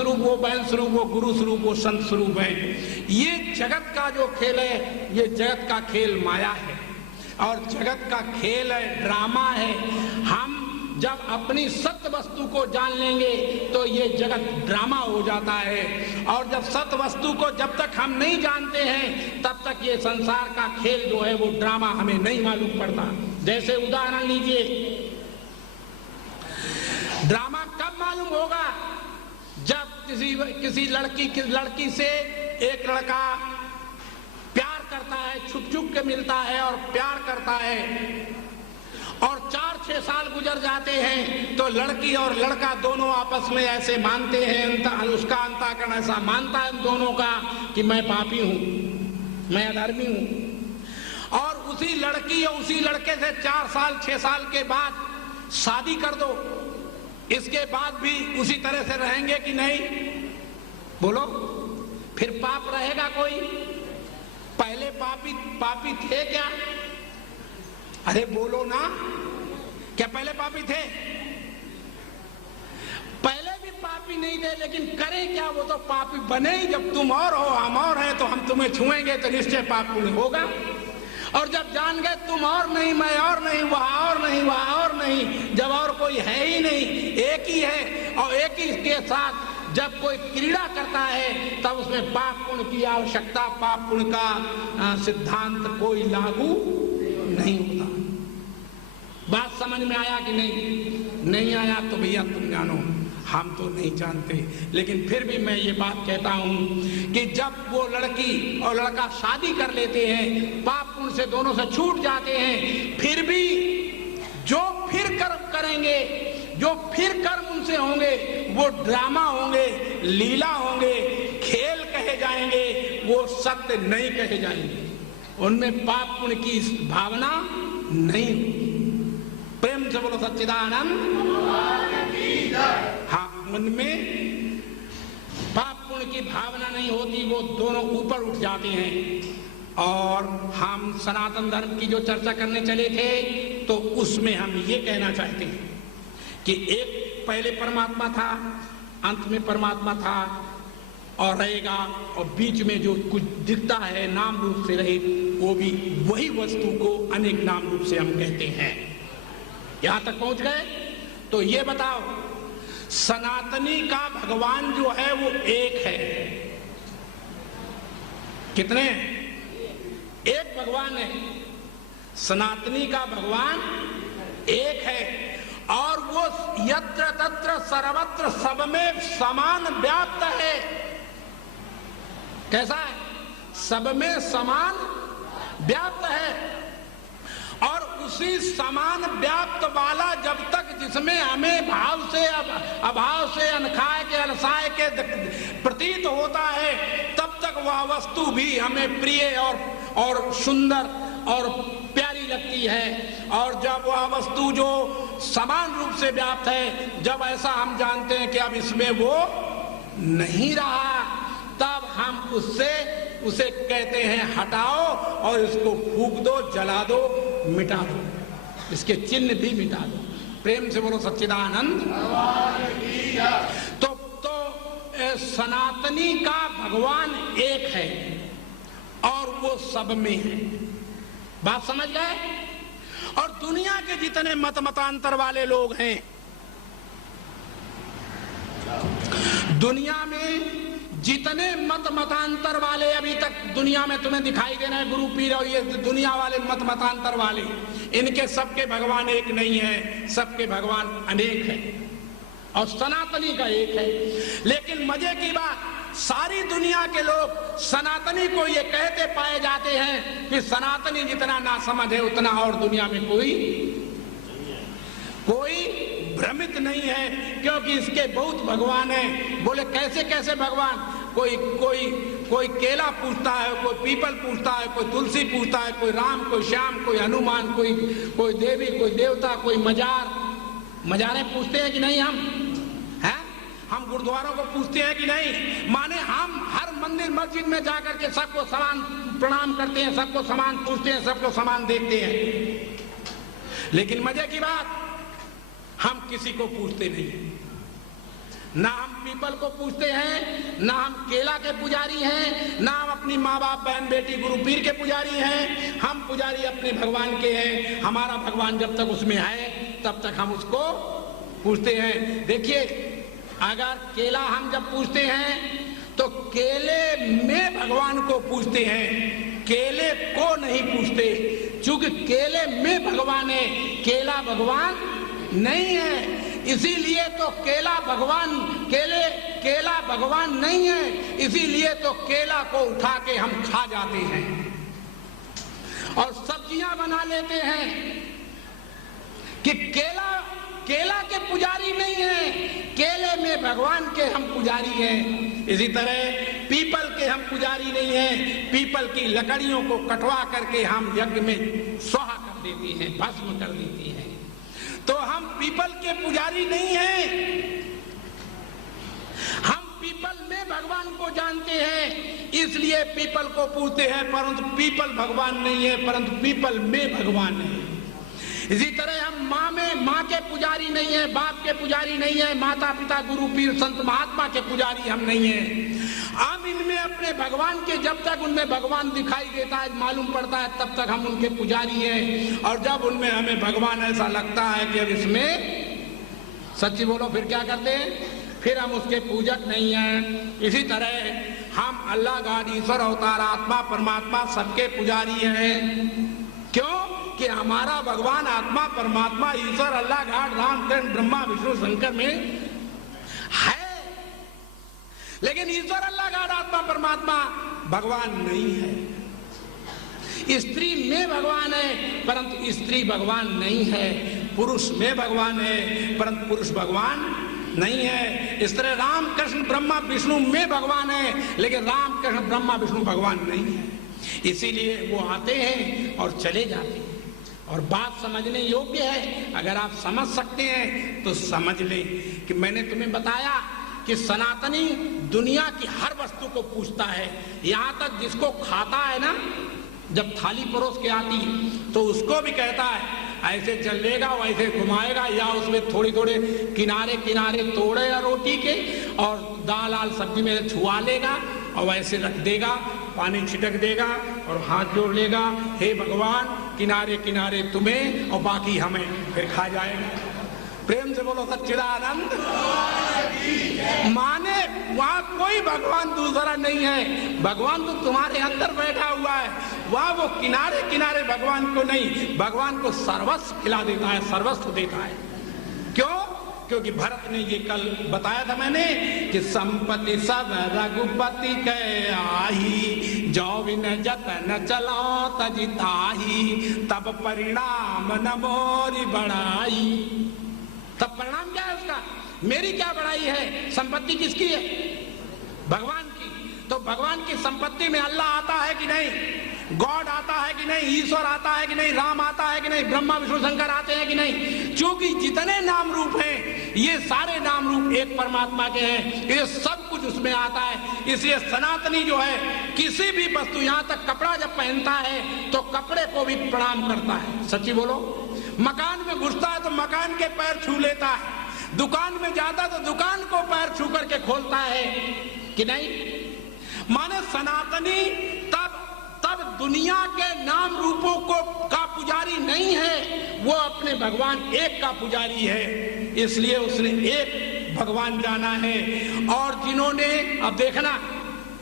स्वरूप, वो बहन स्वरूप, वो गुरु स्वरूप, वो संत स्वरूप है। ये जगत का जो खेल है, ये जगत का खेल माया है और जगत का खेल है, ड्रामा है। हम जब अपनी सत्य वस्तु को जान लेंगे तो ये जगत ड्रामा हो जाता है, और जब सत्य वस्तु को जब तक हम नहीं जानते हैं तब तक ये संसार का खेल जो है वो ड्रामा हमें नहीं मालूम पड़ता। जैसे उदाहरण लीजिए, ड्रामा कब मालूम होगा? जब किसी लड़की से एक लड़का प्यार करता है, छुप छुप के मिलता है और प्यार करता है, और 4-6 साल गुजर जाते हैं तो लड़की और लड़का दोनों आपस में ऐसे मानते हैं, उसका अंतःकरण ऐसा मानता है उन दोनों का कि मैं पापी हूं, मैं अधर्मी हूं। और उसी लड़की और उसी लड़के से 4 साल 6 साल के बाद शादी कर दो, इसके बाद भी उसी तरह से रहेंगे कि नहीं? बोलो, फिर पाप रहेगा कोई? पहले पापी थे क्या? अरे बोलो ना, क्या पहले पापी थे? पहले भी पापी नहीं थे, लेकिन करें क्या? वो तो पापी बने ही। जब तुम और हो हम और हैं तो हम तुम्हें छुएंगे तो निश्चय पाप पुण्य होगा। और जब जान गए तुम और नहीं, मैं और नहीं, वहां और नहीं, वहां और नहीं, जब और कोई है ही नहीं, एक ही है, और एक ही के साथ जब कोई क्रीड़ा करता है तब उसमें पाप पुण्य की आवश्यकता, पाप पुण्य का सिद्धांत कोई लागू नहीं होता। बात समझ में आया कि नहीं? नहीं आया तो भैया तुम जानो, हम तो नहीं जानते। लेकिन फिर भी मैं ये बात कहता हूं कि जब वो लड़की और लड़का शादी कर लेते हैं, पाप पुण्य से दोनों से छूट जाते हैं, फिर भी जो फिर कर्म करेंगे, जो फिर कर्म उनसे होंगे, वो ड्रामा होंगे, लीला होंगे, खेल कहे जाएंगे, वो सत्य नहीं कहे जाएंगे। उनमें पाप पुण्य की भावना नहीं। प्रेम से बोलो सच्चिदानंद। हाँ, उनमें पाप पुण्य की भावना नहीं होती, वो दोनों ऊपर उठ जाते हैं। और हम सनातन धर्म की जो चर्चा करने चले थे तो उसमें हम ये कहना चाहते हैं कि एक पहले परमात्मा था, अंत में परमात्मा था और रहेगा, और बीच में जो कुछ दिखता है नाम रूप से रहे, वो भी वही वस्तु को अनेक नाम रूप से हम कहते हैं। यहां तक पहुंच गए? तो ये बताओ, सनातनी का भगवान जो है वो एक है। कितने? एक भगवान है। सनातनी का भगवान एक है, और वो यत्र तत्र सर्वत्र सब में समान व्याप्त है। कैसा है? सब में समान व्याप्त है। और उसी समान व्याप्त वाला जब तक जिसमें हमें भाव से अभाव से अनखाए के अलसाए के प्रतीत होता है, तब तक वह वस्तु भी हमें प्रिय और सुंदर और प्यारी लगती है। और जब वह वस्तु जो समान रूप से व्याप्त है, जब ऐसा हम जानते हैं कि अब इसमें वो नहीं रहा, तब हम उसे कहते हैं हटाओ और इसको फूंक दो, जला दो, मिटा दो, इसके चिन्ह भी मिटा दो। प्रेम से बोलो सच्चिदानंद। तो सनातनी का भगवान एक है और वो सब में है। बात समझ गए? और दुनिया के जितने मतांतर वाले लोग हैं, दुनिया में जितने मतांतर वाले अभी तक दुनिया में तुम्हें दिखाई दे रहे हैं, गुरु पीर और ये दुनिया वाले मतांतर वाले, इनके सबके भगवान एक नहीं है, सबके भगवान अनेक है और सनातनी का एक है। लेकिन मजे की बात, सारी दुनिया के लोग सनातनी को ये कहते पाए जाते हैं कि सनातनी जितना ना समझ है उतना और दुनिया में कोई भ्रमित नहीं है, क्योंकि इसके बहुत भगवान हैं। बोले कैसे कैसे भगवान? कोई केला पूछता है, कोई पीपल पूछता है, कोई तुलसी पूछता है, कोई राम, कोई श्याम, कोई हनुमान, कोई देवी, कोई देवता, कोई मजारे पूछते हैं कि नहीं? हम गुरुद्वारों को पूछते हैं कि नहीं? माने हम हर मंदिर मस्जिद में जाकर के सबको समान प्रणाम करते हैं, सबको समान पूछते हैं, सबको समान देखते हैं। लेकिन मजे की बात, हम किसी को पूछते नहीं, ना हम पीपल को पूजते हैं, ना हम केला के पुजारी हैं, ना हम अपनी माँ बाप बहन बेटी गुरु पीर के पुजारी हैं। हम पुजारी अपने भगवान के हैं। हमारा भगवान जब तक उसमें है तब तक हम उसको पूजते हैं। देखिए, अगर केला हम जब पूजते हैं तो केले में भगवान को पूजते हैं, केले को नहीं पूजते, क्योंकि केले में भगवान है, केला भगवान नहीं है। इसीलिए तो केला भगवान नहीं है, इसीलिए तो केला को उठा के हम खा जाते हैं और सब्जियां बना लेते हैं कि केला के पुजारी नहीं है, केले में भगवान के हम पुजारी हैं। इसी तरह पीपल के हम पुजारी नहीं हैं, पीपल की लकड़ियों को कटवा करके हम यज्ञ में स्वाहा कर देती हैं, भस्म कर देती हैं। तो हम पीपल के पुजारी नहीं हैं, हम पीपल में भगवान को जानते हैं, इसलिए पीपल को पूजते हैं, परंतु पीपल भगवान नहीं है, परंतु पीपल में भगवान है। इसी तरह हम माँ के पुजारी नहीं है, बाप के पुजारी नहीं है, माता पिता गुरु पीर संत महात्मा के पुजारी हम नहीं है। हम इनमें अपने भगवान के, जब तक उनमें भगवान दिखाई देता है, मालूम पड़ता है, तब तक हम उनके पुजारी हैं। और जब उनमें हमें भगवान ऐसा लगता है कि अब इसमें सच्ची बोलो, फिर क्या करते हैं? फिर हम उसके पूजक नहीं हैं। इसी तरह हम अल्लाह गॉड ईश्वर अवतार आत्मा परमात्मा सबके पुजारी हैं। क्यों? कि हमारा भगवान आत्मा परमात्मा ईश्वर अल्लाह गॉड राम कृष्ण ब्रह्मा विष्णु शंकर में है, लेकिन ईश्वर अल्लाह गॉड आत्मा परमात्मा भगवान नहीं है। स्त्री में भगवान है, परंतु स्त्री भगवान नहीं है। पुरुष में भगवान है, परंतु पुरुष भगवान नहीं है। इस तरह राम कृष्ण ब्रह्मा विष्णु में भगवान है, लेकिन राम कृष्ण ब्रह्मा विष्णु भगवान नहीं है। इसीलिए वो आते हैं और चले जाते हैं। और बात समझने योग्य है, अगर आप समझ सकते हैं तो समझ लें कि मैंने तुम्हें बताया कि सनातनी दुनिया की हर वस्तु को पूछता है, यहाँ तक जिसको खाता है ना, जब थाली परोस के आती है तो उसको भी कहता है ऐसे चलेगा, वैसे घुमाएगा, या उसमें थोड़ी थोड़े किनारे किनारे तोड़ेगा रोटी के और दाल आल सब्जी में छुआ लेगा और वैसे रख देगा, पानी छिटक देगा और हाथ जोड़ लेगा, हे भगवान किनारे किनारे तुम्हें और बाकी हमें, फिर खा जाएगा। प्रेम से बोलो सच्चिदानंद। माने वहां कोई भगवान दूसरा नहीं है, भगवान तो तुम्हारे अंदर बैठा हुआ है। वहां वो किनारे किनारे भगवान को नहीं, भगवान को सर्वस्व खिला देता है, सर्वस्व देता है। क्यों? क्योंकि भरत ने ये कल बताया था मैंने कि संपत्ति सब रघुपति के आही, जो बिन जतन चलो तजिताही, तब परिणाम न मोरी बढ़ाई। तब परिणाम क्या है उसका? मेरी क्या बढ़ाई है? संपत्ति किसकी है? भगवान की। तो भगवान की संपत्ति में अल्लाह आता है कि नहीं, गॉड आता है कि नहीं, ईश्वर आता है कि नहीं, राम आता है कि नहीं, ब्रह्मा विष्णु शंकर आते हैं कि नहीं? क्योंकि जितने नाम रूप हैं ये सारे नाम रूप एक परमात्मा के हैं, ये सब कुछ उसमें आता है। इसलिए सनातनी जो है किसी भी वस्तु, यहाँ तक कपड़ा जब पहनता है तो कपड़े को भी प्रणाम करता है। सच्ची बोलो। मकान में घुसता है तो मकान के पैर छू लेता है, दुकान में जाता तो दुकान को पैर छू करके खोलता है कि नहीं? माने सनातनी तब दुनिया के नाम रूपों का पुजारी नहीं है, वो अपने भगवान एक का पुजारी है। इसलिए उसने एक भगवान जाना है। और जिन्होंने, अब देखना,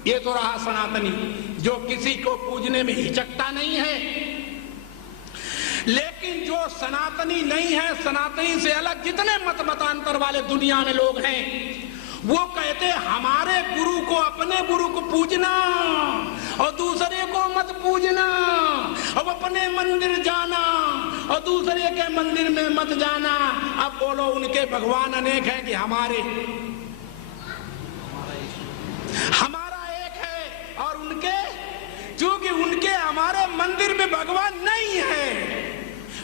ये तो रहा सनातनी जो किसी को पूजने में हिचकता नहीं है, लेकिन जो सनातनी नहीं है, सनातनी से अलग जितने मत मतांतर वाले दुनिया में लोग हैं, वो कहते हमारे गुरु को, अपने गुरु को पूजना और दूसरे को मत पूजना, अब अपने मंदिर जाना और दूसरे के मंदिर में मत जाना। अब बोलो, उनके भगवान अनेक हैं कि हमारा एक है, और उनके, क्योंकि उनके हमारे मंदिर में भगवान नहीं है,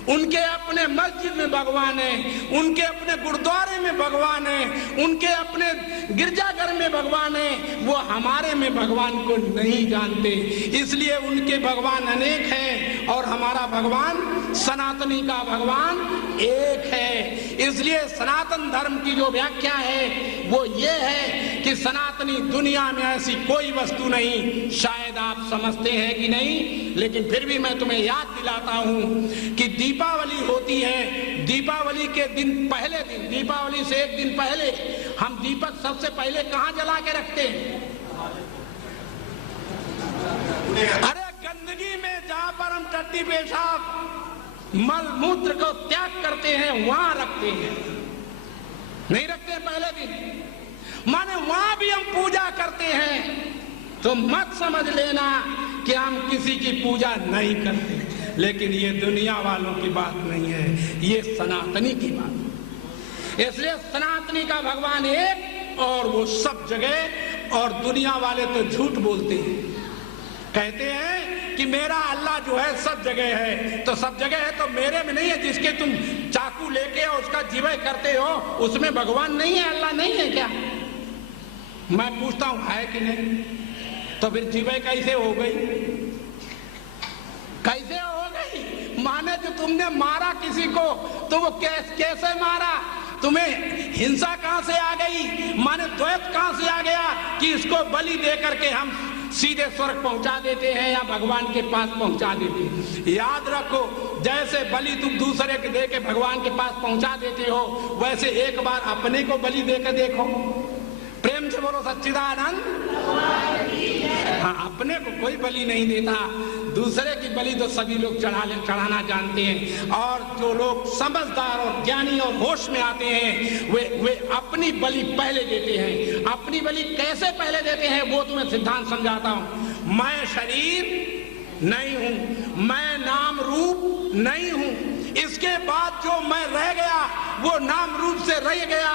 उनके अपने मस्जिद में भगवान है, उनके अपने गुरुद्वारे में भगवान है, उनके अपने गिरजाघर में भगवान है। वो हमारे में भगवान को नहीं जानते, इसलिए उनके भगवान अनेक हैं और हमारा भगवान सनातनी का भगवान एक है। इसलिए सनातन धर्म की जो व्याख्या है वो ये है कि सनातनी दुनिया में ऐसी कोई वस्तु नहीं। शायद आप समझते हैं कि नहीं, लेकिन फिर भी मैं तुम्हें याद दिलाता हूं कि दीपावली होती है। दीपावली के दिन पहले दिन, दीपावली से एक दिन पहले हम दीपक सबसे पहले कहां जला के रखते हैं? अरे गंदगी में, जहां पर हम टट्टी पेशाब मल मूत्र को त्याग करते हैं वहां रखते हैं, नहीं रखते पहले दिन। माने वहां भी हम पूजा करते हैं। तो मत समझ लेना कि हम किसी की पूजा नहीं करते, लेकिन ये दुनिया वालों की बात नहीं है, ये सनातनी की बात। इसलिए सनातनी का भगवान एक और वो सब जगह, और दुनिया वाले तो झूठ बोलते हैं, कहते हैं कि मेरा अल्लाह जो है सब जगह है। तो सब जगह है तो मेरे में नहीं है? जिसके तुम चाकू लेके और उसका जीवे करते हो उसमें भगवान नहीं है, अल्लाह नहीं है क्या? मैं पूछता हूं है कि नहीं? तो फिर जीवे कैसे हो गई? कैसे हो गई? माने जो तुमने मारा किसी को तो वो कैसे मारा? तुम्हें हिंसा कहां से आ गई? माने द्वैत कहां से आ गया कि इसको बलि दे करके हम सीधे स्वर्ग पहुंचा देते हैं या भगवान के पास पहुंचा देते हैं? याद रखो, जैसे बलि तुम दूसरे के दे के भगवान के पास पहुंचा देते हो, वैसे एक बार अपने को बलि देकर देखो। प्रेम से बोलो सच्चिदानंद। हाँ, अपने को कोई बलि नहीं देता, दूसरे की बलि तो सभी लोग चढ़ाना जानते हैं। और जो लोग समझदार और ज्ञानी और होश में आते हैं वे अपनी बलि पहले देते हैं। अपनी बलि कैसे पहले देते हैं वो तुम्हें सिद्धांत समझाता हूं। मैं शरीर नहीं हूं, मैं नाम रूप नहीं हूं, इसके बाद जो मैं रह गया वो नाम रूप से रह गया,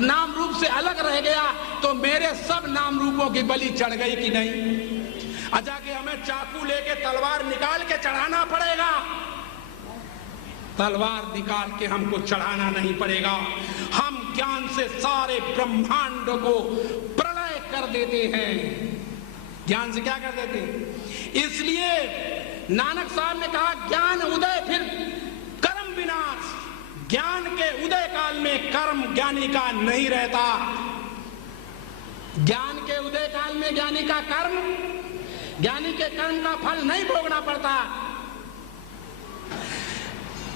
नाम रूप से अलग रह गया, तो मेरे सब नाम रूपों की बलि चढ़ गई कि नहीं? अच्छा कि हमें चाकू लेके तलवार निकाल के चढ़ाना पड़ेगा? तलवार निकाल के हमको चढ़ाना नहीं पड़ेगा। हम ज्ञान से सारे ब्रह्मांड को प्रलय कर देते हैं। ज्ञान से क्या कर देते हैं? इसलिए नानक साहब ने कहा ज्ञान उदय फिर कर्म विनाश। ज्ञान के उदय काल में कर्म ज्ञानी का नहीं रहता। ज्ञान के उदय काल में ज्ञानी का कर्म, ज्ञानी के कर्म का फल नहीं भोगना पड़ता।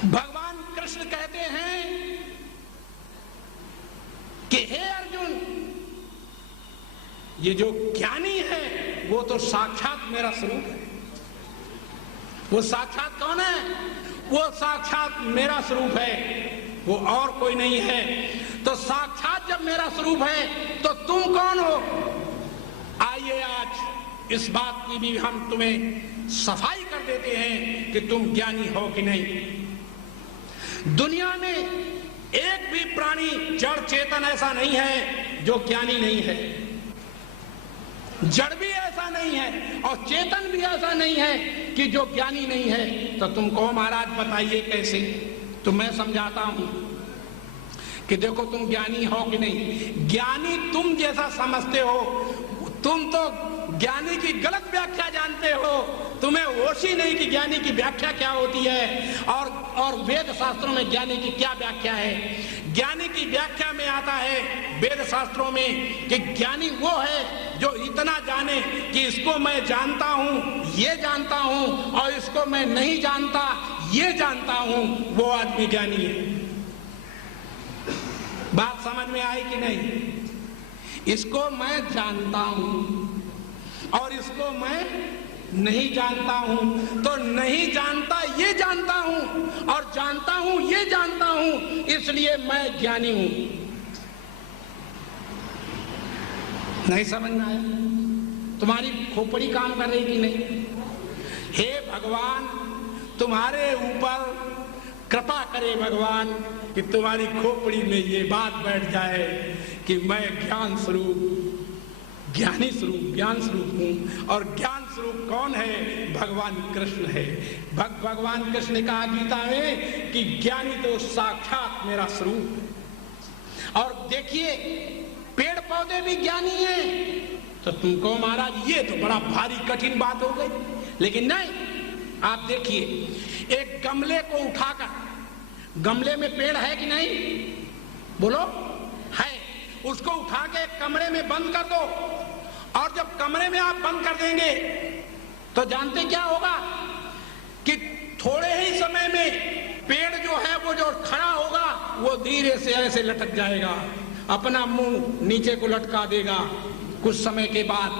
भगवान कृष्ण कहते हैं कि हे अर्जुन, ये जो ज्ञानी है वो तो साक्षात मेरा स्वरूप है। वो साक्षात कौन है? वो साक्षात मेरा स्वरूप है, वो और कोई नहीं है। तो साक्षात जब मेरा स्वरूप है तो तुम कौन हो? आइए आज इस बात की भी हम तुम्हें सफाई कर देते हैं कि तुम ज्ञानी हो कि नहीं। दुनिया में एक भी प्राणी जड़ चेतन ऐसा नहीं है जो ज्ञानी नहीं है। जड़ भी ऐसा नहीं है और चेतन भी ऐसा नहीं है कि जो ज्ञानी नहीं है। तो तुम कहो महाराज बताइए कैसे? तो मैं समझाता हूं कि देखो तुम ज्ञानी हो कि नहीं। ज्ञानी तुम जैसा समझते हो, तुम तो ज्ञानी की गलत व्याख्या जानते हो। तुम्हें होश ही नहीं कि ज्ञानी की व्याख्या क्या होती है और वेद शास्त्रों में ज्ञानी की क्या व्याख्या है। ज्ञानी की व्याख्या में आता है वेद शास्त्रों में कि ज्ञानी वो है जो इतना जाने कि इसको मैं जानता हूं, ये जानता हूं, और इसको मैं नहीं जानता, ये जानता हूं, वो आदमी ज्ञानी है। बात समझ में आई कि नहीं? इसको मैं जानता हूं और इसको मैं नहीं जानता हूं। तो नहीं जानता ये जानता हूं और जानता हूं ये जानता हूं, इसलिए मैं ज्ञानी हूं। नहीं समझ में आया? तुम्हारी खोपड़ी काम कर रही कि नहीं? हे भगवान, तुम्हारे ऊपर कृपा करे भगवान कि तुम्हारी खोपड़ी में ये बात बैठ जाए कि मैं ज्ञान स्वरूप ज्ञानी स्वरूप ज्ञान स्वरूप हूं। और ज्ञान स्वरूप कौन है? भगवान कृष्ण है। भगवान कृष्ण ने कहा गीता में कि ज्ञानी तो साक्षात मेरा स्वरूप है। और देखिए पेड़ पौधे भी ज्ञानी हैं। तो तुमको महाराज ये तो बड़ा भारी कठिन बात हो गई, लेकिन नहीं, आप देखिए एक गमले को उठाकर, गमले में पेड़ है कि नहीं? बोलो, है। उसको उठा के एक कमरे में बंद कर दो, और जब कमरे में आप बंद कर देंगे तो जानते क्या होगा कि थोड़े ही समय में पेड़ जो है वो जो खड़ा होगा वो धीरे से ऐसे लटक जाएगा, अपना मुंह नीचे को लटका देगा कुछ समय के बाद।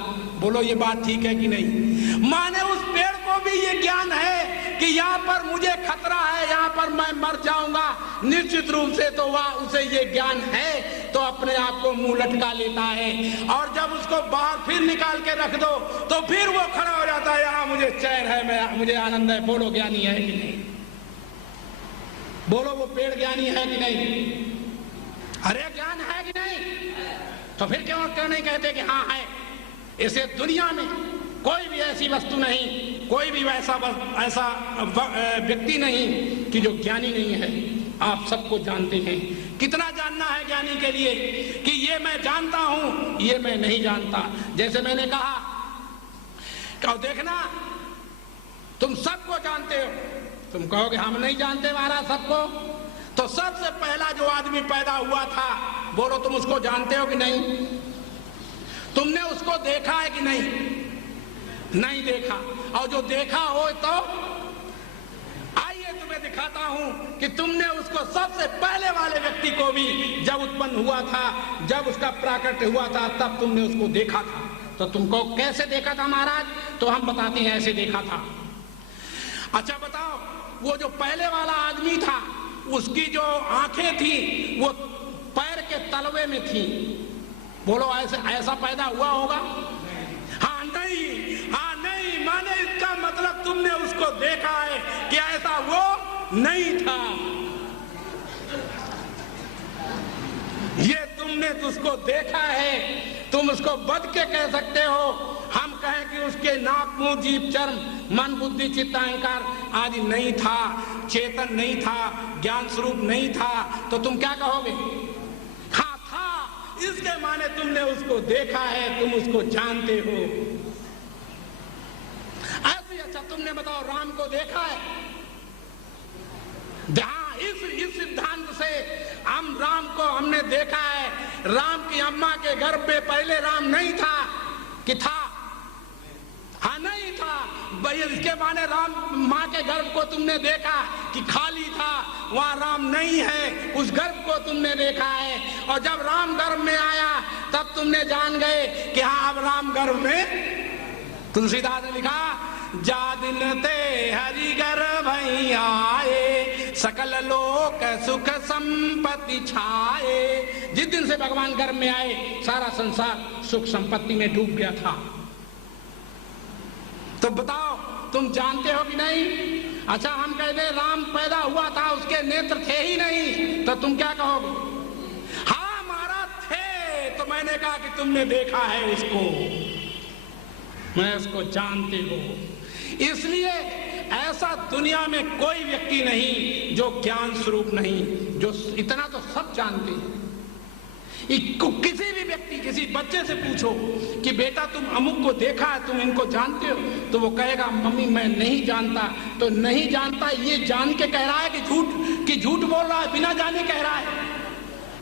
बोलो ये बात ठीक है कि नहीं? माने उस पेड़ को भी ये ज्ञान है कि यहाँ पर मुझे खतरा है, यहाँ पर मैं मर जाऊंगा निश्चित रूप से, तो वह उसे ये ज्ञान है, तो अपने आप को मुंह लटका लेता है। और जब उसको बाहर फिर निकाल के रख दो तो फिर वो खड़ा हो जाता है, यहाँ मुझे चैन है, मुझे आनंद है। बोलो ज्ञानी है कि नहीं? बोलो वो पेड़ ज्ञानी है कि नहीं? अरे ज्ञान है कि नहीं? तो फिर क्यों नहीं कहते कि हाँ है? इसे दुनिया में कोई भी ऐसी वस्तु नहीं, कोई भी ऐसा व्यक्ति नहीं कि जो ज्ञानी नहीं है। आप सबको जानते हैं। कितना जानना है ज्ञानी के लिए कि ये मैं जानता हूं, ये मैं नहीं जानता। जैसे मैंने कहा, क्या देखना तुम सबको जानते हो, तुम कहोगे हम नहीं जानते महाराज सबको। तो सबसे पहला जो आदमी पैदा हुआ था, बोलो तुम उसको जानते हो कि नहीं? तुमने उसको देखा है कि नहीं? नहीं देखा। और जो देखा हो तो आइए तुम्हें दिखाता हूं कि तुमने उसको सबसे पहले वाले व्यक्ति को भी जब उत्पन्न हुआ था, जब उसका प्राकट्य हुआ था, तब तुमने उसको देखा था। तो तुमको कैसे देखा था महाराज? तो हम बताते हैं ऐसे देखा था। अच्छा बताओ, वो जो पहले वाला आदमी था उसकी जो आंखें थी वो पैर के तलवे में थी। बोलो ऐसा पैदा हुआ होगा? हाँ नहीं, हाँ नहीं, माने इसका मतलब तुमने उसको देखा है कि ऐसा वो नहीं था। ये तुमने उसको देखा है, तुम उसको बद के कह सकते हो। हम कहें कि उसके नाक मुंह जीभ चर्म मन बुद्धि चित्त अहंकार आदि नहीं था, चेतन नहीं था, ज्ञान स्वरूप नहीं था, तो तुम क्या कहोगे? हाँ था, इसके माने तुमने उसको देखा है, तुम उसको जानते हो। ऐसे अच्छा तुमने बताओ राम को देखा है? हाँ, इस सिद्धांत से हम राम को हमने देखा है। राम की अम्मा के गर्भ में पहले राम नहीं था कि था? हाँ नहीं था। भाई इसके माने राम माँ के गर्भ को तुमने देखा कि खाली था, वहां राम नहीं है, उस गर्भ को तुमने देखा है। और जब राम गर्भ में आया तब तुमने जान गए कि हाँ अब राम गर्भ में। तुलसीदास ने लिखा, जा दिन ते हरि गर्भ आए, सकल लोक सुख संपत्ति छाए। जिस दिन से भगवान गर्भ में आए सारा संसार सुख संपत्ति में डूब गया था। तो बताओ तुम जानते हो कि नहीं? अच्छा हम कहते राम पैदा हुआ था, उसके नेत्र थे ही नहीं, तो तुम क्या कहोगे? हाँ महाराज थे। तो मैंने कहा कि तुमने देखा है उसको, मैं उसको जानते हो। इसलिए ऐसा दुनिया में कोई व्यक्ति नहीं जो ज्ञान स्वरूप नहीं, जो इतना तो सब जानते हैं। किसी भी व्यक्ति, किसी बच्चे से पूछो कि बेटा तुम अमुक को देखा है, तुम इनको जानते हो, तो वो कहेगा मम्मी मैं नहीं जानता। तो नहीं जानता ये जान के कह रहा है कि झूठ बोल रहा है? बिना जाने कह रहा है,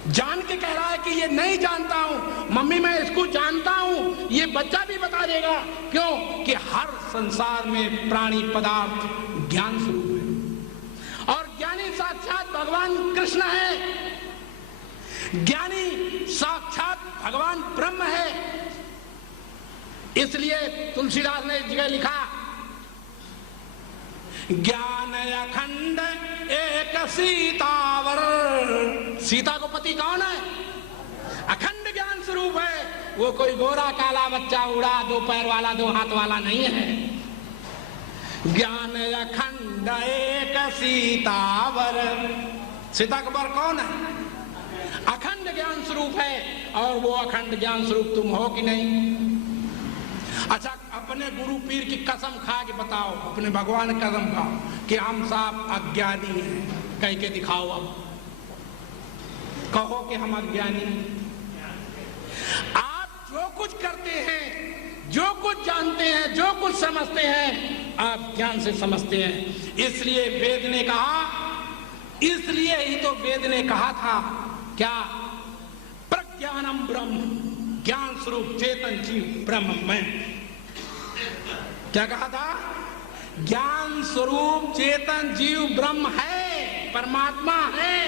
जान के कह रहा है कि ये नहीं जानता हूं मम्मी, मैं इसको जानता हूं। ये बच्चा भी बता देगा। क्यों? कि हर संसार में प्राणी पदार्थ ज्ञान स्वरूप है, और ज्ञानी साक्षात भगवान कृष्ण है। ज्ञानी साक्षात भगवान ब्रह्म है। इसलिए तुलसीदास ने इस जगह लिखा, ज्ञान अखंड एक सीतावर। सीता को पति कौन है? अखंड ज्ञान स्वरूप है। वो कोई गोरा काला बच्चा उड़ा दो पैर वाला दो हाथ वाला नहीं है। ज्ञान अखंड एक सीतावर। सीता का वर कौन है? अखंड ज्ञान स्वरूप है। और वो अखंड ज्ञान स्वरूप तुम हो कि नहीं? अच्छा, अपने गुरु पीर की कसम खा के बताओ, अपने भगवान की कसम खाओ कि हम साहब अज्ञानी हैं, कह के दिखाओ। अब कहो कि हम अज्ञानी हैं। आप जो कुछ करते हैं, जो कुछ जानते हैं, जो कुछ समझते हैं, आप ज्ञान से समझते हैं। इसलिए वेद ने कहा, इसलिए ही तो वेद ने कहा था क्या, प्रज्ञानम ब्रह्म, ज्ञान स्वरूप चेतन जीव ब्रह्म में। क्या कहा था? ज्ञान स्वरूप चेतन जीव ब्रह्म है, परमात्मा है।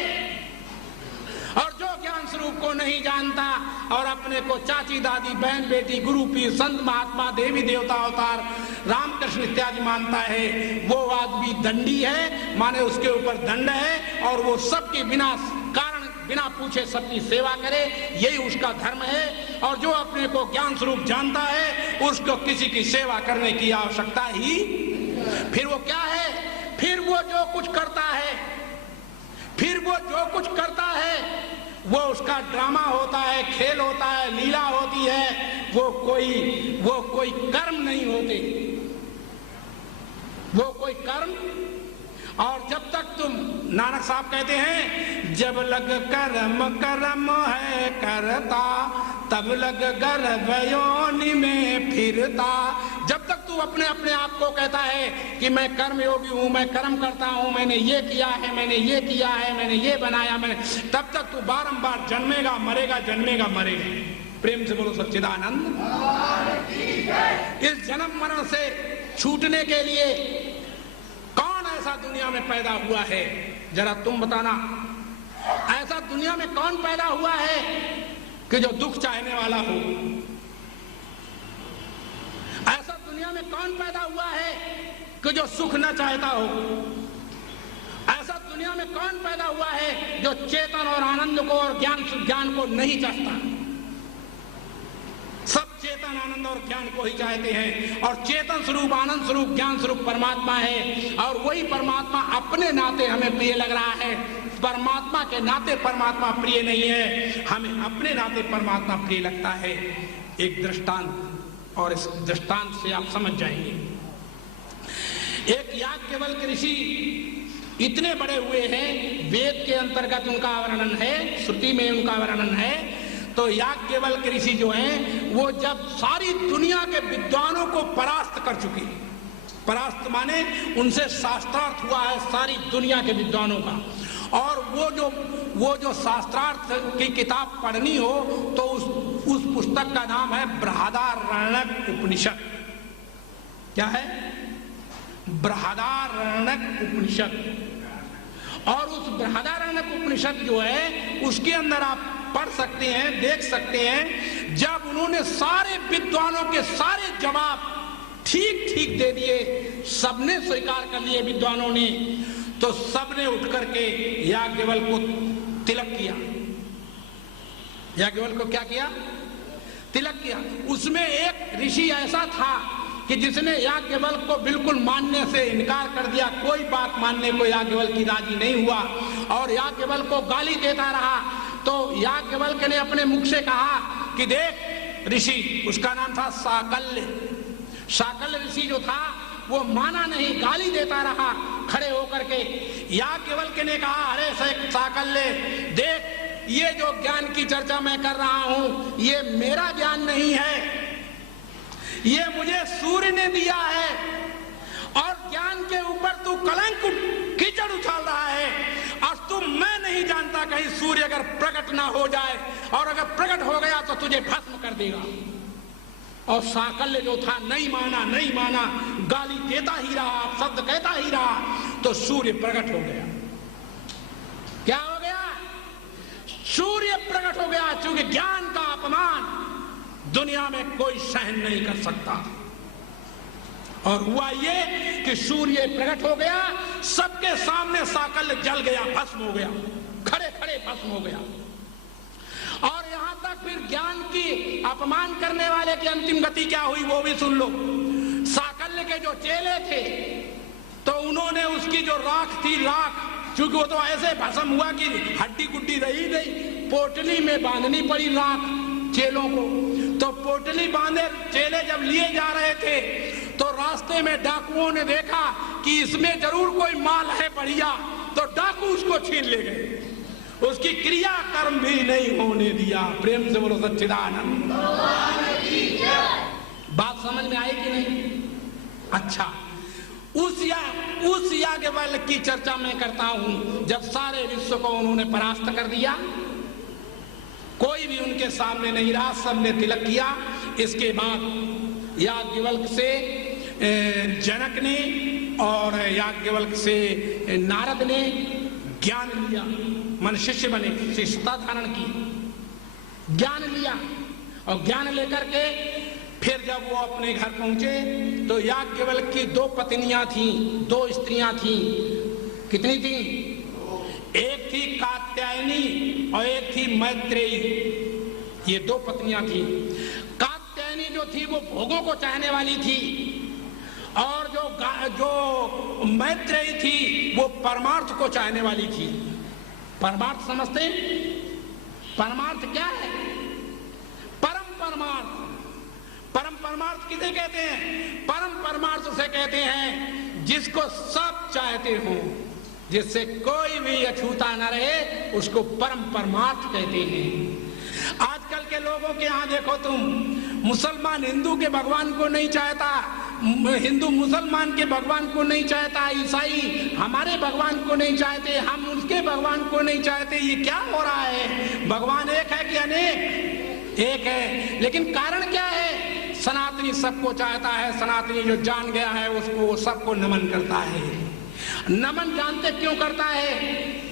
और जो ज्ञान स्वरूप को नहीं जानता और अपने को चाची दादी बहन बेटी गुरु पीर संत महात्मा देवी देवता अवतार रामकृष्ण इत्यादि मानता है, वो आदमी दंडी है, माने उसके ऊपर दंड है और वो सबके बिना कारण बिना पूछे सबकी सेवा करे, यही उसका धर्म है। और जो अपने को ज्ञान स्वरूप जानता है उसको किसी की सेवा करने की आवश्यकता ही, फिर वो क्या है? फिर वो जो कुछ करता है, फिर वो जो कुछ करता है वो उसका ड्रामा होता है, खेल होता है, लीला होती है, वो कोई कर्म नहीं होते, वो कोई कर्म। और जब तक तुम, नानक साहब कहते हैं, जब लग कर्म कर्म है करता, तब लग गर्भ योनि में फिरता। जब तक तू अपने अपने आप को कहता है कि मैं कर्म योगी हूँ, मैं कर्म करता हूँ, मैंने ये किया है, मैंने ये किया है, मैंने ये बनाया, मैंने, तब तक तू बारंबार जन्मेगा मरेगा, जन्मेगा मरेगा। प्रेम से बोलो सच्चिदानंद। इस जन्म मरण से छूटने के लिए कौन ऐसा दुनिया में पैदा हुआ है? जरा तुम बताना, ऐसा दुनिया में कौन पैदा हुआ है कि जो दुख चाहने वाला हो? ऐसा दुनिया में कौन पैदा हुआ है कि जो सुख न चाहता हो? ऐसा दुनिया में कौन पैदा हुआ है जो चेतन और आनंद को और ज्ञान को नहीं चाहता? सब चेतन आनंद और ज्ञान को ही चाहते हैं। और चेतन स्वरूप आनंद स्वरूप ज्ञान स्वरूप परमात्मा है, और वही परमात्मा अपने नाते हमें प्रिय लग रहा है। परमात्मा के नाते परमात्मा प्रिय नहीं है, हमें अपने नाते परमात्मा प्रिय लगता है। एक दृष्टांत, और इस दृष्टांत से आप समझ जाएंगे। एक याज्ञवल्क्य ऋषि इतने बड़े हुए हैं, वेद के अंतर्गत उनका वर्णन है, श्रुति में उनका वर्णन है। तो याज्ञवल्क्य ऋषि जो हैं, वो जब सारी दुनिया के विद्वानों को परास्त कर चुके, परास्त माने उनसे शास्त्रार्थ हुआ है सारी दुनिया के विद्वानों का, और वो जो शास्त्रार्थ की किताब पढ़नी हो तो उस पुस्तक का नाम है बृहदारण्यक उपनिषद। क्या है? बृहदारण्यक उपनिषद। और उस बृहदारण्यक उपनिषद जो है, उसके अंदर आप पढ़ सकते हैं, देख सकते हैं, जब उन्होंने सारे विद्वानों के सारे जवाब ठीक ठीक दे दिए, सबने स्वीकार कर लिए विद्वानों ने, तो सबने उठ करके याज्ञवल्क्य को तिलक किया। याज्ञवल्क्य को क्या किया? तिलक किया। उसमें एक ऋषि ऐसा था कि जिसने याज्ञवल्क्य को बिल्कुल मानने से इनकार कर दिया, कोई बात मानने को याज्ञवल्क्य की राजी नहीं हुआ और याज्ञवल्क्य को गाली देता रहा। तो याज्ञवल्क्य ने अपने मुख से कहा कि देख ऋषि, उसका नाम था साकल्य। साकल्य ऋषि जो था वो माना नहीं, गाली देता रहा खड़े होकर के। याज्ञवल्क्य ने कहा, अरे साकल्य देख, ये जो ज्ञान की चर्चा मैं कर रहा हूं, ये मेरा ज्ञान नहीं है, ये मुझे सूर्य ने दिया है, और ज्ञान के ऊपर तू कलंक कीचड़ उछाल रहा है। और तुम, मैं नहीं जानता, कहीं सूर्य अगर प्रकट ना हो जाए, और अगर प्रकट हो गया तो तुझे भस्म कर देगा। और साकल्य जो था नहीं माना, गाली देता ही रहा, शब्द कहता ही रहा, तो सूर्य प्रकट हो गया। क्या हो गया? सूर्य प्रकट हो गया, क्योंकि ज्ञान का अपमान दुनिया में कोई सहन नहीं कर सकता। और हुआ ये कि सूर्य प्रकट हो गया, सबके सामने साकल्य जल गया, भस्म हो गया, खड़े खड़े भस्म हो गया। और यहां तक फिर ज्ञान की अपमान करने वाले की अंतिम गति क्या हुई वो भी सुन लो। साकल्य के जो चेले थे, तो उन्होंने उसकी जो राख थी, राख, क्योंकि वो तो ऐसे भस्म हुआ कि हड्डी गुड्डी रही नहीं, पोटली में बांधनी पड़ी राख, चेलों को। तो पोटली बांधे चेले जब लिए जा रहे थे तो रास्ते में डाकुओं ने देखा कि इसमें जरूर कोई माल है बढ़िया, तो डाकू उसको छीन ले गए, उसकी क्रिया कर्म भी नहीं होने दिया। प्रेम से बोलो सच्चिदानंद। बात समझ में आई कि नहीं? अच्छा, उस याज्ञवल्क्य की चर्चा मैं करता हूं जब सारे विश्व को उन्होंने परास्त कर दिया, कोई भी उनके सामने नहीं रहा, सबने तिलक किया। इसके बाद याज्ञवल्क्य से जनक ने और याज्ञवल्क्य से नारद ने ज्ञान लिया, मन शिष्य बने, शिष्यता धारण की, ज्ञान लिया। और ज्ञान लेकर के फिर जब वो अपने घर पहुंचे तो याज्ञवल्क्य की 2 पत्नियां थीं, 2 स्त्रियां थीं। कितनी थी? एक थी कात्यायनी और एक थी मैत्रेयी। ये 2 पत्नियां थी। कात्यायनी जो थी वो भोगों को चाहने वाली थी, और जो मैत्रेयी थी वो परमार्थ को चाहने वाली थी। परमार्थ समझते? परमार्थ क्या है? परम परमार्थ। परम परमार्थ किसे कहते हैं? परम परमार्थ उसे कहते हैं जिसको सब चाहते हो, जिससे कोई भी अछूता न रहे, उसको परम परमार्थ कहते हैं। आजकल के लोगों के यहाँ देखो तुम, मुसलमान हिंदू के भगवान को नहीं चाहता, हिंदू मुसलमान के भगवान को नहीं चाहता, ईसाई हमारे भगवान को नहीं चाहते, हम उसके भगवान को नहीं चाहते। ये क्या हो रहा है? भगवान एक है कि अनेक? एक है। लेकिन कारण क्या है? सनातनी सबको चाहता है, सनातनी जो जान गया है उसको सबको नमन करता है। नमन जानते क्यों करता है?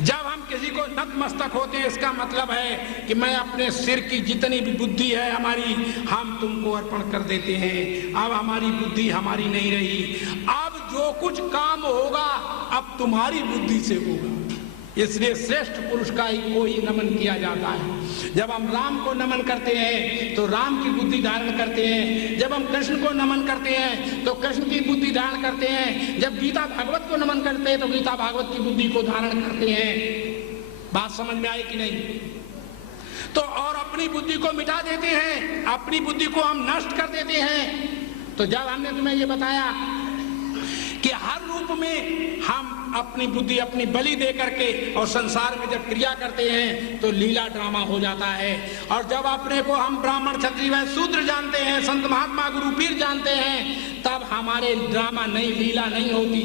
जब हम किसी को नतमस्तक होते हैं, इसका मतलब है कि मैं अपने सिर की जितनी भी बुद्धि है हमारी, हम तुमको अर्पण कर देते हैं। अब हमारी बुद्धि हमारी नहीं रही, अब जो कुछ काम होगा अब तुम्हारी बुद्धि से होगा। इसलिए श्रेष्ठ पुरुष का ही कोई नमन किया जाता है। जब हम राम को नमन करते हैं तो राम की बुद्धि धारण करते हैं, जब हम कृष्ण को नमन करते हैं तो कृष्ण की बुद्धि धारण करते हैं, जब गीता भागवत को नमन करते हैं तो गीता भागवत की बुद्धि को धारण करते हैं। बात समझ में आई कि नहीं? तो और अपनी बुद्धि को मिटा देते हैं, अपनी बुद्धि को हम नष्ट कर देते हैं। तो जब हमने तुम्हें ये बताया कि हर रूप में हम अपनी बुद्धि अपनी बलि दे करके और संसार में जब क्रिया करते हैं तो लीला ड्रामा हो जाता है। और जब अपने को हम ब्राह्मण क्षत्रिय व शूद्र जानते हैं, संत महात्मा गुरु पीर जानते हैं, तब हमारे ड्रामा नहीं, लीला नहीं होती।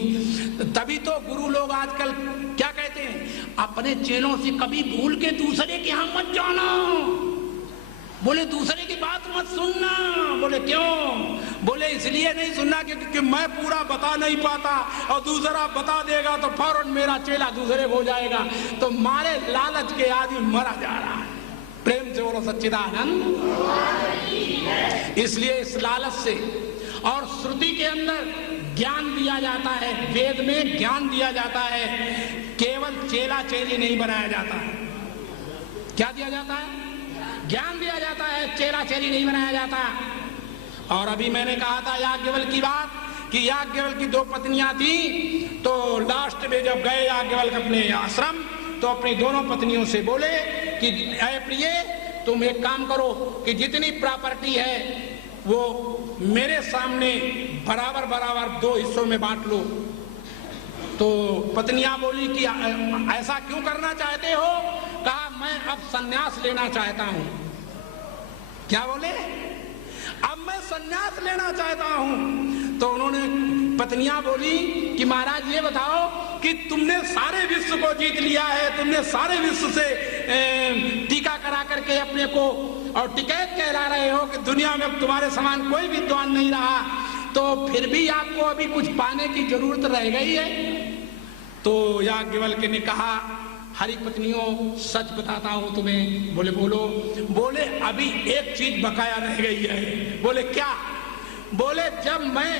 तभी तो गुरु लोग आजकल क्या कहते हैं? अपने चेलों से कभी भूल के दूसरे के यहाँ मत जाना। बोले दूसरे की बात मत सुनना। बोले क्यों? बोले इसलिए नहीं सुनना क्योंकि मैं पूरा बता नहीं पाता और दूसरा बता देगा तो फौरन मेरा चेला दूसरे हो जाएगा। तो मारे लालच के आदमी मरा जा रहा है। प्रेम से बोलो सच्चिदानंद। इसलिए इस लालच से, और श्रुति के अंदर ज्ञान दिया जाता है, वेद में ज्ञान दिया जाता है, केवल चेला चेली नहीं बनाया जाता। क्या दिया जाता है? ज्ञान दिया जाता है, चेला चेली नहीं बनाया जाता। और अभी मैंने कहा था याज्ञवल्क्य की बात कि याज्ञवल्क्य की 2 पत्नियां थी, तो लास्ट में जब गए याज्ञवल्क्य अपने आश्रम तो अपनी दोनों पत्नियों से बोले कि ऐ प्रिय, तुम एक काम करो कि जितनी प्रॉपर्टी है वो मेरे सामने बराबर बराबर 2 हिस्सों में बांट लो। तो पत्नियां बोली कि ऐसा क्यों करना चाहते हो? कहा मैं अब संन्यास लेना चाहता हूं। क्या बोले? अब मैं संन्यास लेना चाहता हूं। तो उन्होंने पत्नियां बोली कि महाराज ये बताओ कि तुमने सारे विश्व को जीत लिया है, तुमने सारे विश्व से टीका करा करके अपने को और टिकैत कहला रहे हो कि दुनिया में तुम्हारे समान कोई विद्वान नहीं रहा, तो फिर भी आपको अभी कुछ पाने की जरूरत रह गई है। तो याज्ञवल्क्य ने कहा हरि पत्नियों सच बताता हूं तुम्हें। बोले बोलो। बोले अभी एक चीज बकाया रह गई है। बोले क्या? बोले जब मैं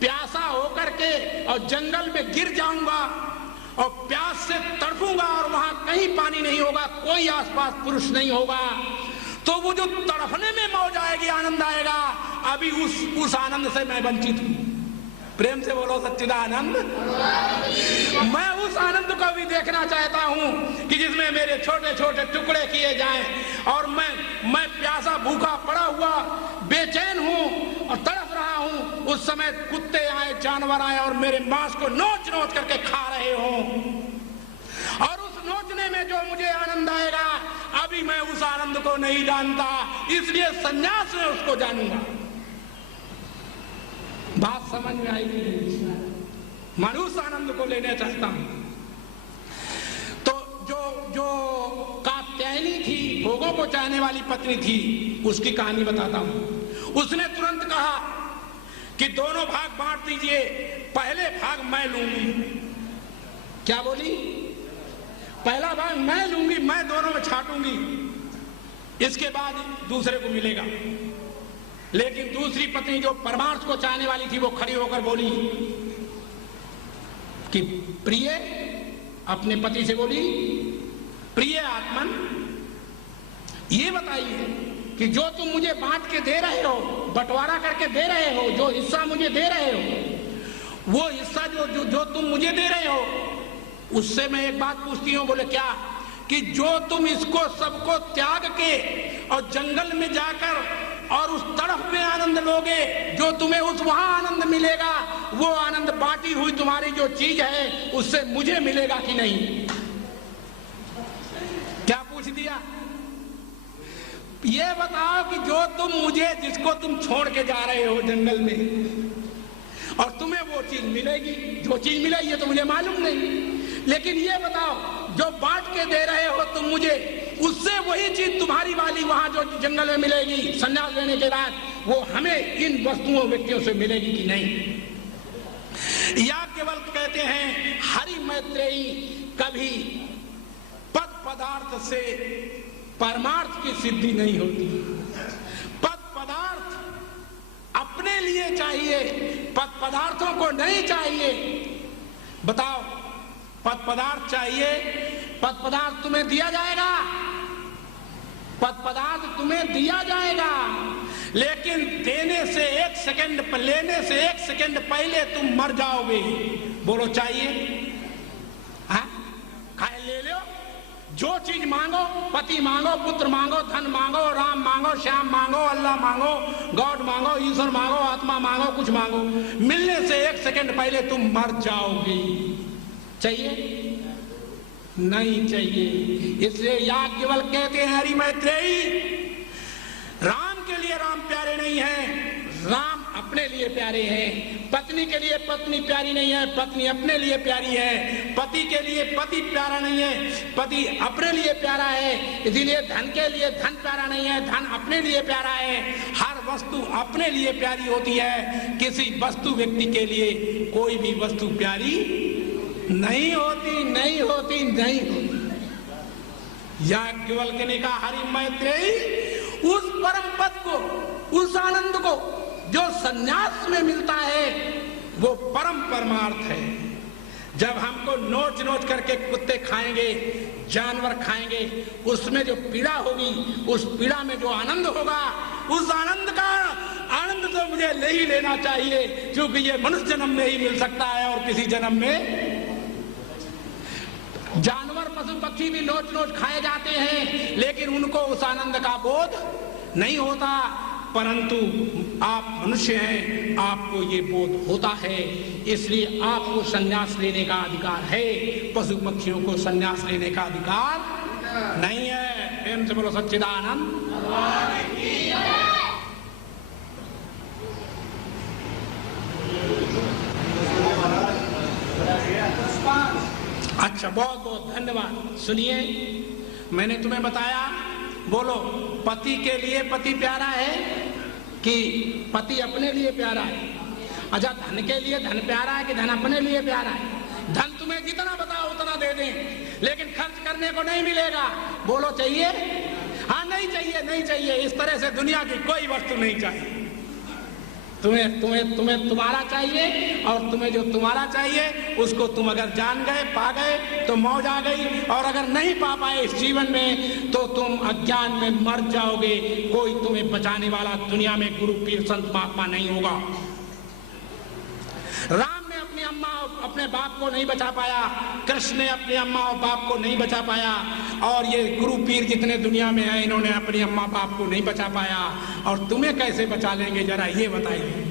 प्यासा होकर के और जंगल में गिर जाऊंगा और प्यास से तड़पूंगा और वहां कहीं पानी नहीं होगा, कोई आसपास पुरुष नहीं होगा, तो वो जो तड़पने में मौज आएगी, आनंद आएगा, अभी उस आनंद से मैं वंचित हूं। प्रेम से बोलो सच्चिदानंद। मैं उस आनंद को भी देखना चाहता हूँ कि जिसमें मेरे छोटे छोटे टुकड़े किए जाएं और मैं प्यासा भूखा पड़ा हुआ बेचैन हूँ और तड़प रहा हूँ, उस समय कुत्ते आए, जानवर आए और मेरे मांस को नोच नोच करके खा रहे हों, और उस नोचने में जो मुझे आनंद आएगा, अभी मैं उस आनंद को नहीं जानता, इसलिए संन्यास में उसको जानूंगा। बात समझ में आएगी? मनुष्य आनंद को लेना चाहता हूं। तो जो कात्यायनी थी, भोगों को चाहने वाली पत्नी थी, उसकी कहानी बताता हूं। उसने तुरंत कहा कि दोनों भाग बांट दीजिए, पहले भाग मैं लूंगी। क्या बोली? पहला भाग मैं लूंगी, मैं दोनों में छाटूंगी, इसके बाद दूसरे को मिलेगा। लेकिन दूसरी पत्नी जो परमार्थ को चाहने वाली थी, वो खड़ी होकर बोली कि प्रिय, अपने पति से बोली, प्रिय आत्मन, ये बताइए कि जो तुम मुझे बांट के दे रहे हो, बंटवारा करके दे रहे हो, जो हिस्सा मुझे दे रहे हो, वो हिस्सा जो तुम मुझे दे रहे हो, उससे मैं एक बात पूछती हूँ। बोले क्या? कि जो तुम इसको सबको त्याग के और जंगल में जाकर और उस तड़फ में आनंद लोगे, जो तुम्हें उस वहां आनंद मिलेगा, वो आनंद बांटी हुई तुम्हारी जो चीज है उससे मुझे मिलेगा कि नहीं? क्या पूछ दिया? ये बताओ कि जो तुम मुझे, जिसको तुम छोड़ के जा रहे हो जंगल में, और तुम्हें वो चीज मिलेगी, जो चीज मिलेगी ये तो मुझे मालूम नहीं, लेकिन ये बताओ जो बांट के दे रहे हो तुम मुझे, उससे वही चीज तुम्हारी वाली वहां जो जंगल में मिलेगी संन्यास लेने के बाद, वो हमें इन वस्तुओं व्यक्तियों से मिलेगी कि नहीं? याज्ञवल्क्य कहते हैं, हरि मैत्रेयी कभी पद पदार्थ से परमार्थ की सिद्धि नहीं होती। पद पदार्थ अपने लिए चाहिए, पद पदार्थों को नहीं चाहिए। बताओ, पद पदार्थ चाहिए, पद पदार्थ तुम्हें दिया जाएगा, पद पदार्थ तुम्हें दिया जाएगा, लेकिन देने से एक सेकंड, लेने से एक सेकंड पहले तुम मर जाओगे। बोलो चाहिए? हाँ, खाए ले लो, जो चीज मांगो, पति मांगो, पुत्र मांगो, धन मांगो, राम मांगो, श्याम मांगो, अल्लाह मांगो, गॉड मांगो, ईश्वर मांगो, आत्मा मांगो, कुछ मांगो, मिलने से एक सेकंड पहले तुम मर जाओगे। चाहिए? नहीं चाहिए। इसलिए याज्ञवल्क्य कहते हैं, हरि मैत्रेयी, राम के लिए राम प्यारे नहीं है, राम अपने लिए प्यारे हैं। पत्नी के लिए पत्नी प्यारी नहीं है, पत्नी अपने लिए प्यारी है। पति के लिए पति प्यारा नहीं है, पति अपने लिए प्यारा है। इसीलिए धन के लिए धन प्यारा नहीं है, धन अपने लिए प्यारा है। हर वस्तु अपने लिए प्यारी होती है, किसी वस्तु व्यक्ति के लिए कोई भी वस्तु प्यारी नहीं होती, नहीं होती, नहीं होती। याज्ञवल्क्य ने कहा, हरि मैत्रेयी, उस परम पद को, उस आनंद को जो सन्यास में मिलता है, वो परम परमार्थ है। जब हमको नोच नोच करके कुत्ते खाएंगे, जानवर खाएंगे, उसमें जो पीड़ा होगी, उस पीड़ा में जो आनंद होगा, उस आनंद का आनंद तो मुझे ले ही लेना चाहिए, क्योंकि ये मनुष्य जन्म में ही मिल सकता है और किसी जन्म में। जानवर पशु पक्षी भी नोच नोच खाए जाते हैं, लेकिन उनको उस आनंद का बोध नहीं होता, परंतु आप मनुष्य हैं, आपको ये बोध होता है। इसलिए आपको संन्यास लेने का अधिकार है, पशु पक्षियों को संन्यास लेने का अधिकार नहीं है। प्रेम से बोलो सच्चिदानंद। अच्छा, बहुत बहुत धन्यवाद। सुनिए, मैंने तुम्हें बताया, बोलो, पति के लिए पति प्यारा है कि पति अपने लिए प्यारा है? अच्छा, धन के लिए धन प्यारा है कि धन अपने लिए प्यारा है? धन तुम्हें जितना बताओ उतना दे दें, लेकिन खर्च करने को नहीं मिलेगा। बोलो चाहिए? हाँ, नहीं चाहिए, नहीं चाहिए। इस तरह से दुनिया की कोई वस्तु नहीं चाहिए। तुम्हें तुम्हारा चाहिए, और तुम्हें जो तुम्हारा चाहिए उसको तुम अगर जान गए, पा गए तो मौज आ गई, और अगर नहीं पा पाए इस जीवन में तो तुम अज्ञान में मर जाओगे। कोई तुम्हें बचाने वाला दुनिया में गुरु पीर संत महात्मा नहीं होगा। राम ने अपनी अम्मा अपने बाप को नहीं बचा पाया, कृष्ण ने अपने अम्मा और बाप को नहीं बचा पाया, और ये गुरु पीर जितने दुनिया में हैं इन्होंने अपनी अम्मा बाप को नहीं बचा पाया, और तुम्हें कैसे बचा लेंगे जरा ये बताइए।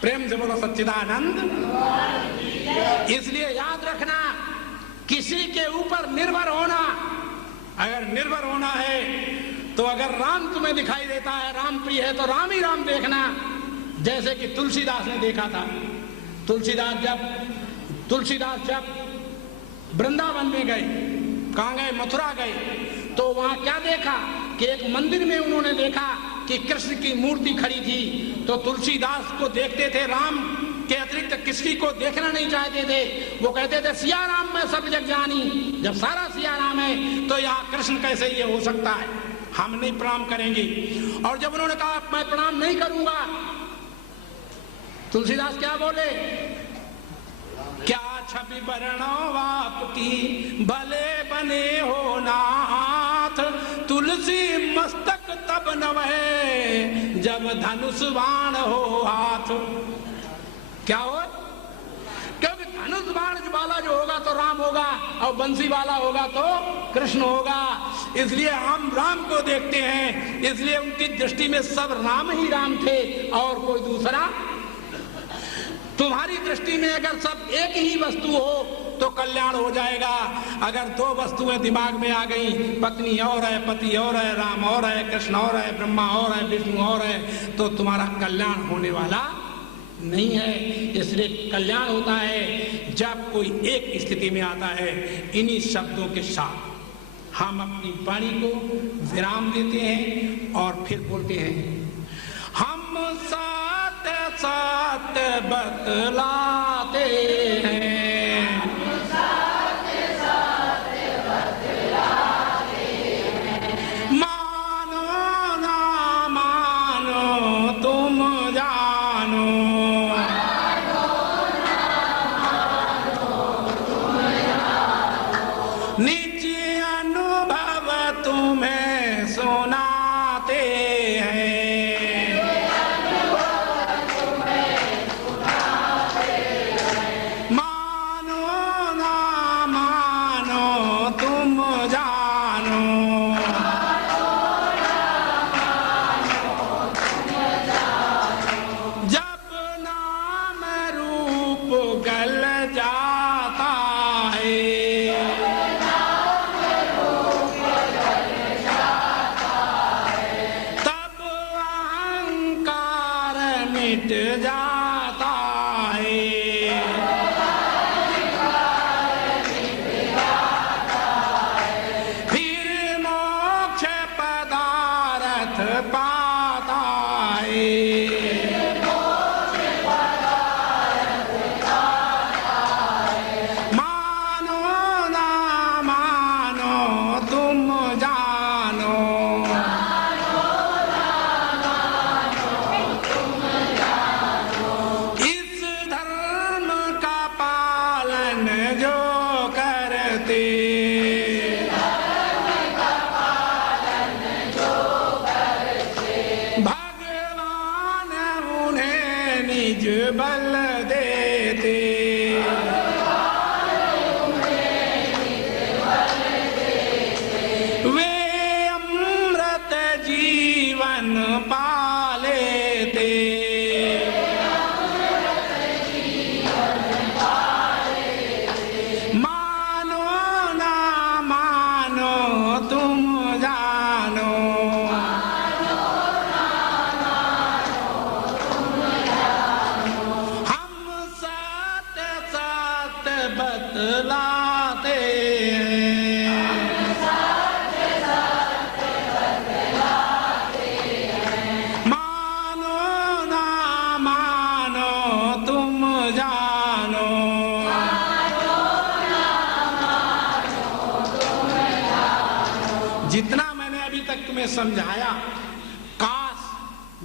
प्रेम से बोलो सच्चिदानंद। इसलिए याद रखना, किसी के ऊपर निर्भर होना, अगर निर्भर होना है तो अगर राम तुम्हें दिखाई देता है, राम प्रिय है, तो राम ही राम देखना, जैसे कि तुलसीदास ने देखा था। तुलसीदास जब वृंदावन में गए, कहाँ गए, मथुरा गए, तो वहां क्या देखा कि एक मंदिर में उन्होंने देखा कि कृष्ण की मूर्ति खड़ी थी। तो तुलसीदास को देखते थे, राम के अतिरिक्त किसी को देखना नहीं चाहते थे। वो कहते थे सिया राम में सब जग जानी, जब सारा सिया राम है तो यहाँ कृष्ण कैसे ये हो सकता है, हम नहीं प्रणाम करेंगे। और जब उन्होंने कहा मैं प्रणाम नहीं करूंगा, तुलसीदास क्या बोले, क्या छवि वर्णो आपकी भले बने हो नाथ, तुलसी मस्तक तब नवै जब धनुष बाण हो हाथ। क्या हो, क्योंकि धनुष बाण वाला जो होगा तो राम होगा, और बंसी वाला होगा तो कृष्ण होगा। इसलिए हम राम को देखते हैं, इसलिए उनकी दृष्टि में सब राम ही राम थे और कोई दूसरा। तुम्हारी दृष्टि में अगर सब एक ही वस्तु हो तो कल्याण हो जाएगा। अगर दो वस्तुएं दिमाग में आ गई, पत्नी और है, पति और है, राम और है, कृष्ण और है, ब्रह्मा और है, विष्णु और है, तो तुम्हारा कल्याण होने वाला नहीं है। इसलिए कल्याण होता है जब कोई एक स्थिति में आता है। इन्हीं शब्दों के साथ हम अपनी वाणी को विराम देते हैं और फिर बोलते हैं, हम साथ साथ बतलाते हैं, मानो ना मानो तुम जानो, निज अनुभव तुम्हें सुनाते हैं, मानो ना मानो तुम जानो, जब नाम रूप गल जाता है, तब अहंकार मिट जाता है, फिर मोक्ष पदार्थ पाता है, मानो ना मानो तुम जानो, इस धर्म का पालन जो करते, भगवान उन्हें निज बल देते, वे अमृत जीवन पा लेते, मानो ना मानो तुम जानो, हम सत्य सत्य बतलाते हैं, मानो ना मानो तुम जानो, जितना मैंने अभी तक तुम्हें समझाया, काश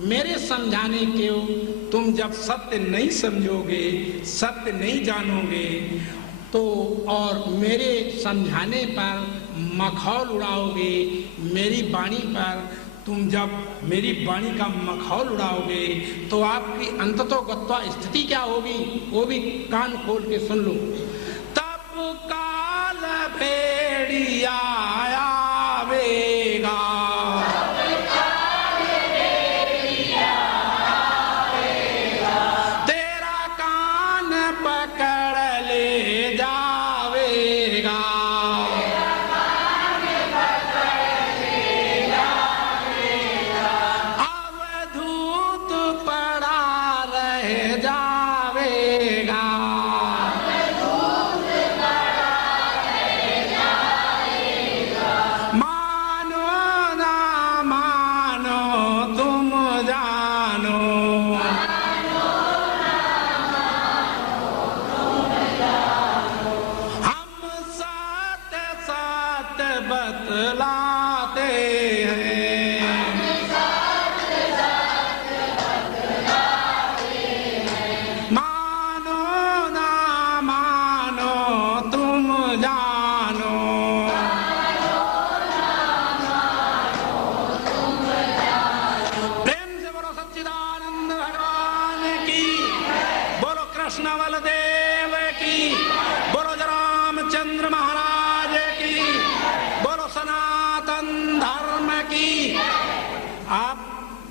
मेरे समझाने के तुम जब सत्य नहीं समझोगे, सत्य नहीं जानोगे, तो और मेरे समझाने पर मखौल उड़ाओगे, मेरी वाणी पर तुम जब मेरी वाणी का मखौल उड़ाओगे तो आपकी अंततोगत्वा स्थिति क्या होगी, वो भी कान खोल के सुन लो। तब काल भेड़िया आवेगा, तेरा कान पकड़ ले जावेगा, अवधूत पड़ा रह जावेगा, मानो ना मानो तुम जानो, हम सत सत बतलाते हैं, मानो ना मानो तुम जानो, प्रेम से बोलो सच्चिदानंद भगवान की, बोलो कृष्ण बलदेव की, बोलो रामचंद्र महाराज की, बोलो सनातन धर्म की। आप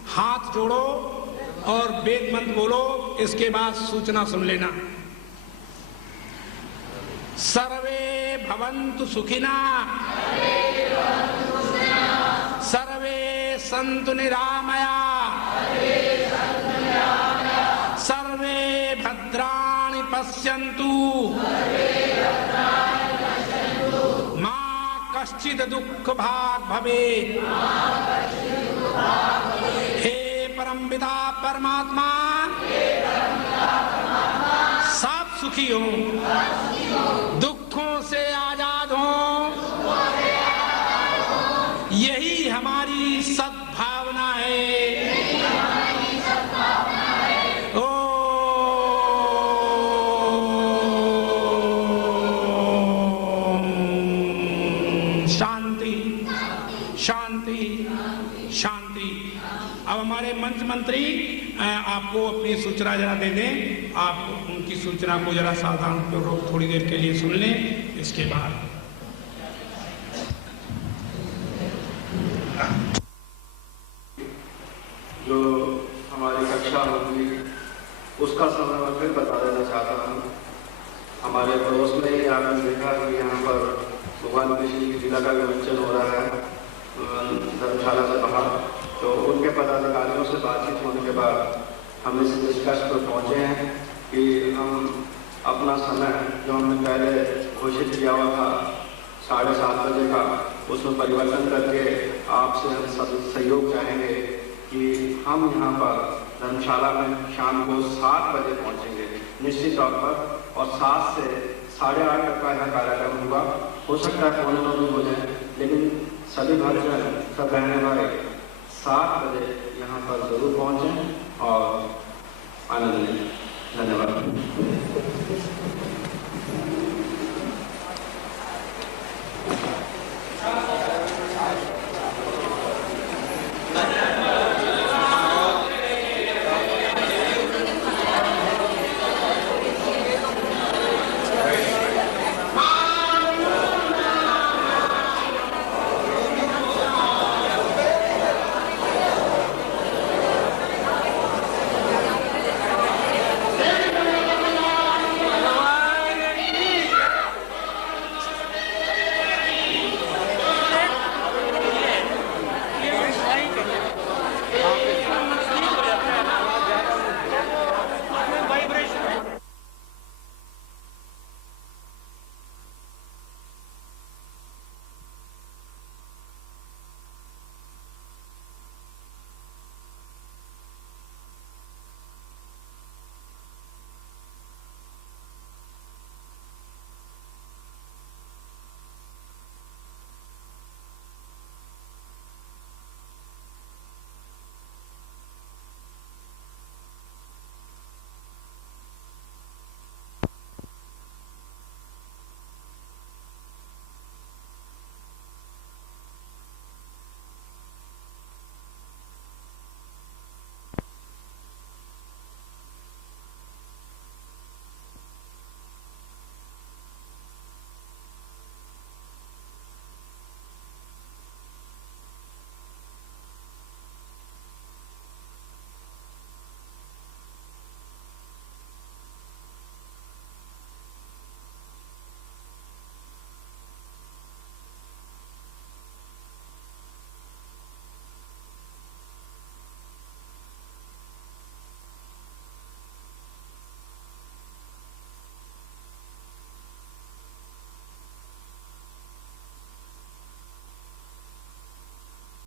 हाथ जोड़ो और वेद मंत्र बोलो, इसके बाद सूचना सुन लेना। सर्वे भवन्तु सुखिना, सर्वे सन्तु निरामया, सर्वे भद्राणि पश्यन्तु, मा कश्चित् दुःख भाग् भवेत्। हे परम पिता परमात्मा, सब सुखी हो, दुखों से आजाद हो, यही हमारी सद्भावना है। शांति शांति शांति। अब हमारे मंच मंत्री आपको अपनी सूचना जरा दे दें, आप उनकी सूचना को जरा सावधान पूर्वक थोड़ी देर के लिए सुन लें, इसके बाद जो हमारी कक्षा होगी उसका समय मैं फिर बता देना चाहता हूँ। हमारे पड़ोस में ही आपने देखा कि यहाँ पर भगवान कृष्ण की लीला का विमोचन हो रहा है धर्मशाला से बाहर, तो उनके पदाधिकारियों से बातचीत होने के बाद हम इस निष्कर्ष पर पहुँचे हैं कि हम अपना समय जो हमने पहले घोषित किया हुआ था 7:30 बजे का, उसमें परिवर्तन करके आपसे हम सब सहयोग चाहेंगे कि हम यहाँ पर धर्मशाला में शाम को 7 बजे पहुँचेंगे निश्चित तौर पर, और 7 से 8:30 तक का यह कार्यक्रम होगा। हो सकता है 9:45 हो जाए, लेकिन सभी भक्तजन, सब रहने वाले 7 बजे यहाँ पर जरूर पहुँचें और आनंद लें।